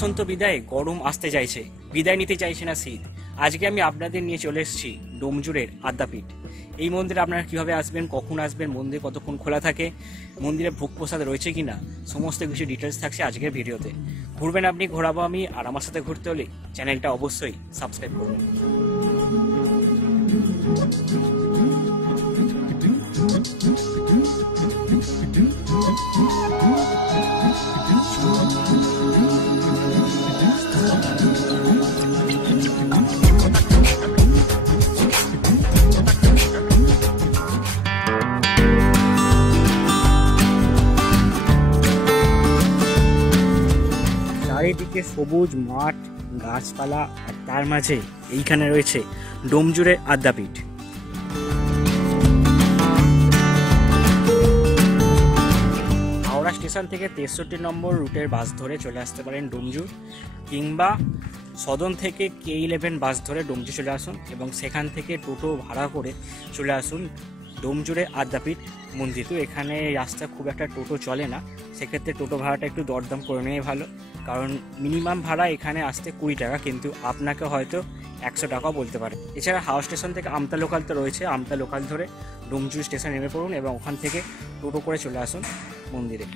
বসন্ত বিদায়ে গরম আসতে চাইছে, বিদায় নিতে চাইছে না শীত। আজকে আমি আপনাদের নিয়ে চলে এসেছি ডোমজুড়ের আদ্যাপীঠ। এই মন্দিরে আপনারা কিভাবে আসবেন, কখন আসবেন, মন্দির কতক্ষণ খোলা থাকে, মন্দিরে ভোগ প্রসাদ রয়েছে কিনা, সমস্ত কিছু ডিটেলস থাকছে আজকের ভিডিওতে। ঘুরবেন আপনি, ঘোরাবো আমি, আর আমার সাথে ঘুরতে হলে চ্যানেলটা অবশ্যই সাবস্ক্রাইব করুন। চারিদিকে সবুজ মাঠ, গাছপালা, আর তার মাঝে এইখানে রয়েছে ডোমজুড়ের আদ্যাপীঠ। হাওড়া স্টেশন থেকে 63 নম্বর রুটের বাস ধরে চলে আসতে পারেন ডোমজুর, কিংবা সদন থেকে K11 বাস ধরে ডোমজুর চলে আসুন এবং সেখান থেকে টোটো ভাড়া করে চলে আসুন ডোমজুড়ে আদ্যাপীঠ মন্দির। তো এখানে রাস্তা খুব একটা টোটো চলে না, সেক্ষেত্রে টোটো ভাড়াটা একটু দরদাম করে নেওয়া ভালো, কারণ মিনিমাম ভাড়া এখানে আসতে 20 টাকা, কিন্তু আপনাকে হয়তো 100 টাকাও বলতে পারে। এছাড়া হাওড়া স্টেশন থেকে আমতা লোকাল তো রয়েছে, আমতা লোকাল ধরে ডোমজুর স্টেশন নেমে পড়ুন এবং ওখান থেকে টোটো করে চলে আসুন মন্দিরে।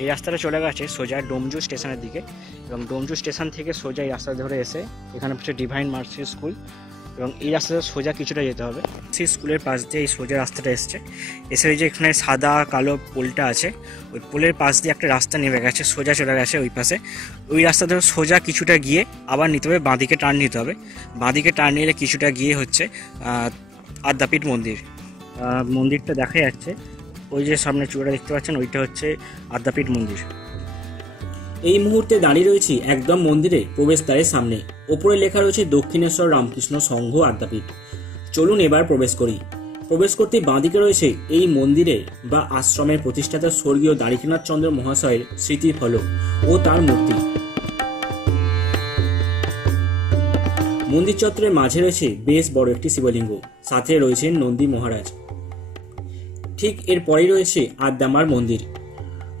এই রাস্তাটা চলে গেছে সোজা ডোমজুর স্টেশনের দিকে, এবং ডোমজুর স্টেশন থেকে সোজা এই রাস্তা ধরে এসে এখানে হচ্ছে ডিভাইন মার্সি স্কুল, এবং এই রাস্তাটা সোজা কিছুটা যেতে হবে। সেই স্কুলের পাশ দিয়ে এই সোজা রাস্তাটা এসছে, এসে ওই যে এখানে সাদা কালো পোলটা আছে, ওই পোলের পাশ দিয়ে একটা রাস্তা নেমে গেছে, সোজা চলে গেছে ওই পাশে। ওই রাস্তা ধরে সোজা কিছুটা গিয়ে আবার নিতে হবে, বাঁদিকে টার্ন নিতে হবে। বাঁদিকে টার্ন নিলে কিছুটা গিয়ে হচ্ছে আদ্যাপীঠ মন্দির। মন্দিরটা দেখা যাচ্ছে, ওই যে সামনে চূড়া দেখতে পাচ্ছেন, ওইটা হচ্ছে আদ্যাপীঠ মন্দির। এই মুহূর্তে দাঁড়িয়ে রয়েছি একদম মন্দিরের প্রবেশদ্বারের সামনে। ওপরে লেখা রয়েছে দক্ষিণেশ্বর রামকৃষ্ণ সংঘ আদ্যাপীঠ। চলুন এবার প্রবেশ করি। প্রবেশ করতে বাঁদিকে রয়েছে এই মন্দিরের বা আশ্রমের প্রতিষ্ঠাতা স্বর্গীয় দ্বারিকানাথ চন্দ্র মহাশয়ের স্মৃতির ফলক ও তার মূর্তি। মন্দির চত্বরের মাঝে রয়েছে বেশ বড় একটি শিবলিঙ্গ, সাথে রয়েছেন নন্দী মহারাজ। ঠিক এরপরেই রয়েছে আদ্যামার মন্দির।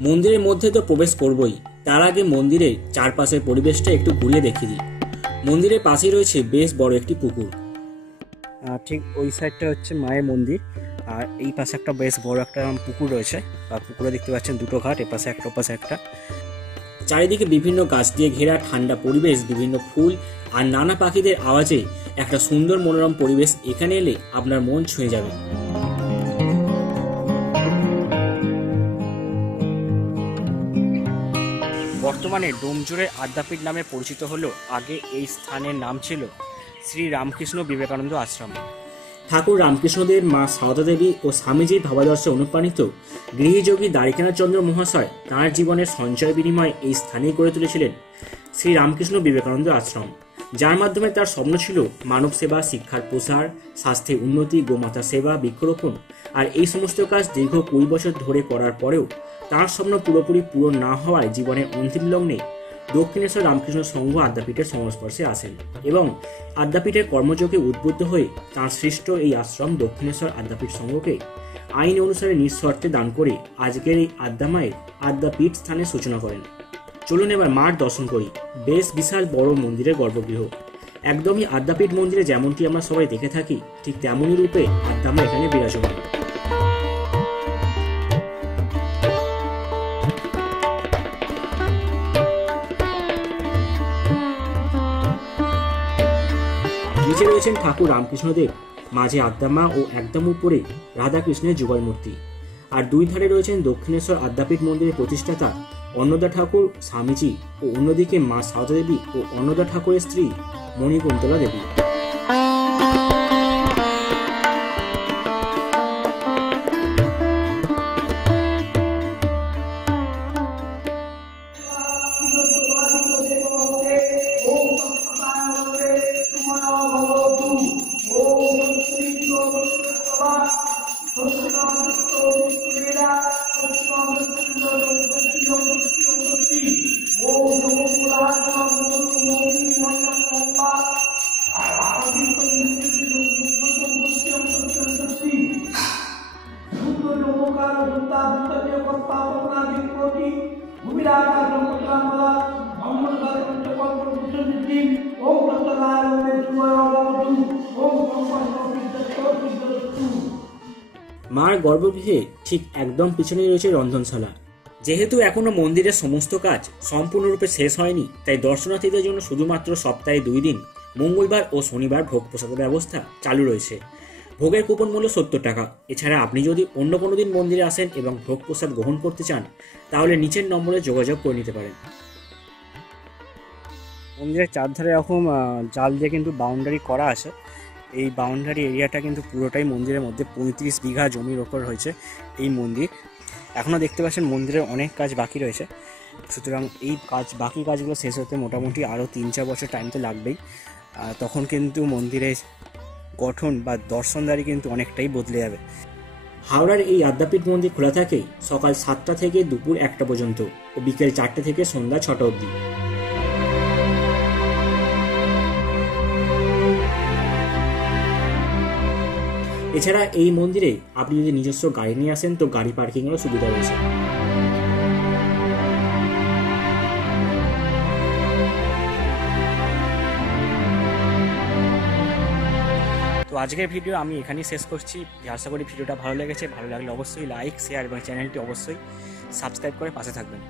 মন্দিরের মধ্যে তো প্রবেশ করবই, তার আগে মন্দিরের চারপাশের পরিবেশটা একটু ঘুরিয়ে দেখিয়ে দিই। মন্দিরের পাশেই রয়েছে বেশ বড় একটি পুকুর। ঠিক ওই সাইডটা হচ্ছে মায়ের মন্দির, আর এই পাশে একটা বেশ বড় একটা পুকুর রয়েছে। আর পুকুরে দেখতে পাচ্ছেন দুটো ঘাট, এ পাশে একটা, পাশে একটা। চারিদিকে বিভিন্ন গাছ দিয়ে ঘেরা ঠান্ডা পরিবেশ, বিভিন্ন ফুল আর নানা পাখিদের আওয়াজে একটা সুন্দর মনোরম পরিবেশ। এখানে এলে আপনার মন ছুঁয়ে যাবে। বর্তমানে ডোমজুড়ের আদ্যাপীঠ নামে পরিচিত হলেও আগে এই স্থানের নাম ছিল শ্রী রামকৃষ্ণ বিবেকানন্দ আশ্রম। ঠাকুর রামকৃষ্ণদেব, মা সারদা দেবী ও স্বামীজির ভাবাদর্শে অনুপ্রাণিত গৃহযোগী দ্বারিকানাথ চন্দ্র মহাশয় তাঁর জীবনের সঞ্চয় বিনিময়ে এই স্থানে গড়ে তুলেছিলেন শ্রী রামকৃষ্ণ বিবেকানন্দ আশ্রম, যার মাধ্যমে তার স্বপ্ন ছিল মানব সেবা, শিক্ষার প্রসার, স্বাস্থ্যের উন্নতি, গোমাতা সেবা, বৃক্ষরোপণ। আর এই সমস্ত কাজ দীর্ঘ 20 বছর ধরে করার পরেও তার স্বপ্ন পুরোপুরি পূরণ না হওয়ায় জীবনের অন্তিম লগ্নে দক্ষিণেশ্বর রামকৃষ্ণ সংঘ আদ্যাপীঠের সংস্পর্শে আসেন এবং আদ্যাপীঠের কর্মযোগে উদ্বুদ্ধ হয়ে তাঁর সৃষ্ট এই আশ্রম দক্ষিণেশ্বর আদ্যাপীঠ সংঘকে আইন অনুসারে নিঃশর্তে দান করে আজকের এই আদ্যামায়ের আদ্যাপীঠ স্থানের সূচনা করেন। চলুন এবার মাঠ দর্শন করি। বেশ বিশাল বড় মন্দিরের গর্ভগৃহ, একদমই আদ্যাপীঠ মন্দিরে যেমনটি আমরা সবাই দেখে থাকি ঠিক তেমনই রূপে আদ্যামা এখানে বিরাজমান। নিচে রয়েছেন ঠাকুর রামকৃষ্ণদেব, মাঝে আদ্যামা ও একদম উপরে রাধাকৃষ্ণের যুগল মূর্তি। আর দুই ধারে রয়েছেন দক্ষিণেশ্বর আদ্যাপীঠ মন্দিরের প্রতিষ্ঠাতা অন্নদা ঠাকুর, স্বামীজি, ও অন্যদিকে মা সারদা দেবী ও অন্নদা ঠাকুরের স্ত্রী মণিকুন্তলা দেবী। भूमिराज মার গর্ভগৃহে ঠিক একদম পিছনেই রয়েছে রন্ধনশালা। যেহেতু এখনো মন্দিরের সমস্ত কাজ সম্পূর্ণরূপে শেষ হয়নি, তাই দর্শনার্থীদের জন্য শুধুমাত্র সপ্তাহে 2 দিন মঙ্গলবার ও শনিবার ভোগ প্রসাদের ব্যবস্থা চালু রয়েছে। ভোগের কুপন মূল্য 70 টাকা। এছাড়া আপনি যদি অন্য কোনো দিন মন্দিরে আসেন এবং ভোগ প্রসাদ গ্রহণ করতে চান, তাহলে নিচের নম্বরে যোগাযোগ করে নিতে পারেন। মন্দিরের চারধারে এরকম জাল দিয়ে কিন্তু বাউন্ডারি করা আছে। এই বাউন্ডারি এরিয়াটা কিন্তু পুরোটাই মন্দিরের মধ্যে 35 বিঘা জমির ওপর হয়েছে এই মন্দির। এখনও দেখতে পাচ্ছেন মন্দিরের অনেক কাজ বাকি রয়েছে, সুতরাং এই বাকি কাজগুলো শেষ হতে মোটামুটি আরও 3-4 বছর টাইম তো লাগবেই। তখন কিন্তু মন্দিরের গঠন বা দর্শনদারি কিন্তু অনেকটাই বদলে যাবে। হাওড়ার এই আদ্যাপীঠ মন্দির খোলা থাকে সকাল 7টা থেকে দুপুর 1টা পর্যন্ত ও বিকেল 4টে থেকে সন্ধ্যা 6টা অবধি। এছাড়া এই মন্দিরে আপনি যদি নিজস্ব গাড়ি নিয়ে আসেন তো গাড়ি পার্কিংয়েরও সুবিধা রয়েছে। তো আজকের ভিডিও আমি এখানেই শেষ করছি। আশা করি ভিডিওটা ভালো লেগেছে। ভালো লাগলে অবশ্যই লাইক, শেয়ার এবং চ্যানেলটি অবশ্যই সাবস্ক্রাইব করে পাশে থাকবেন।